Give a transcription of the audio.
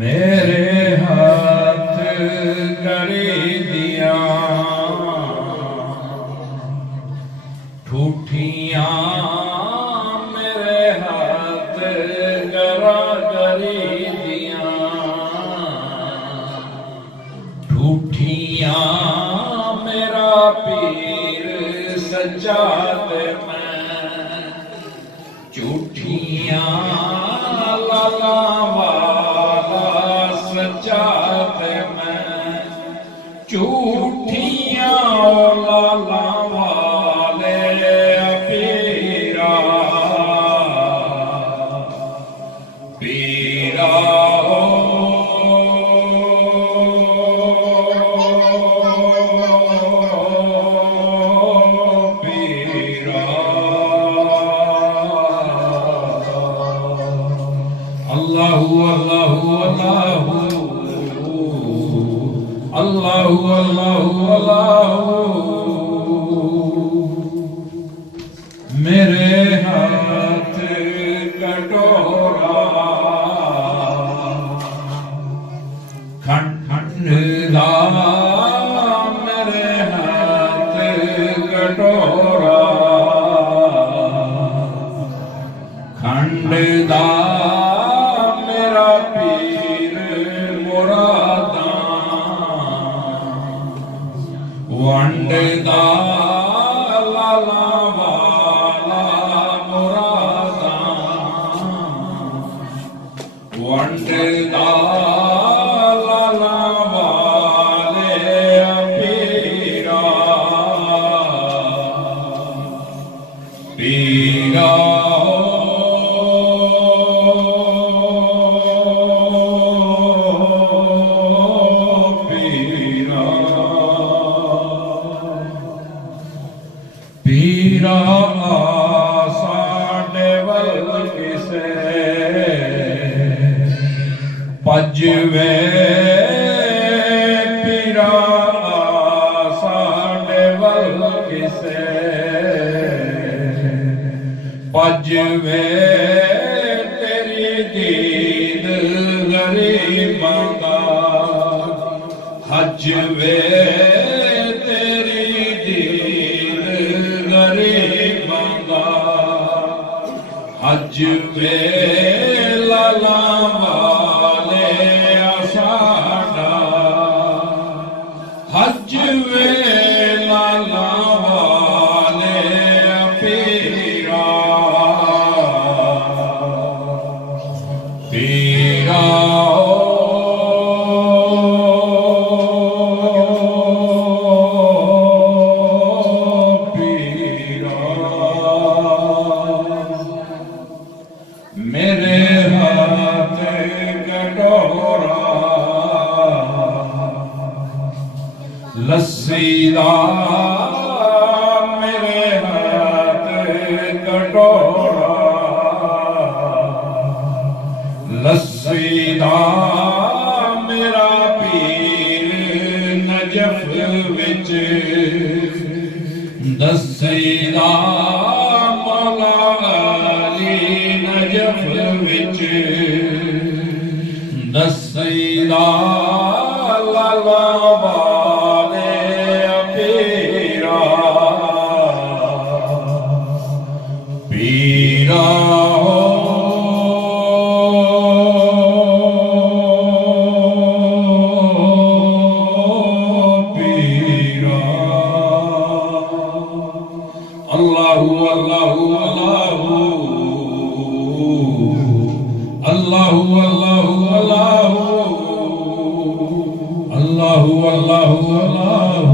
मेरे हाथ करी दिया ठूठियां, मेरे हाथ करा करी दिया ठूठियां, मेरा पीर सच्चा ते झूठियां लाला वाला सच्चा ते मैं झूठियां लाला वाले पीरा पीरा अल्लाहु अल्लाहु अल्लाहु अल्लाहु अल्लाहु मेरे हाथ कटोरा खंडदा, मेरे हाथ कटोरा खंडदा, वंडदा लाला वाला मुरादा वंडदा लाला वाले पीरा पीरा पीरा साडे वल किसे पजवे पीरा साडे वल किसे पजवे तेरी दीद गरीबां दा हजवे हज वे लाला वाले साडा हज वे लाला वाले पीरा पीरा मेरे हाथ कटोरा लस्सी दा, मेरे हाथ कटोरा लस्सी दा, मेरा पीर नजफ विच दस्सीदा मौला नजफ विच दस्सीदा लाला वाले पीरा पीरा पीरा अल्लाहु अल्लाहु अल्लाहु अल्लाहु अल्लाहु अल्लाहु अल्लाहु अल्लाहु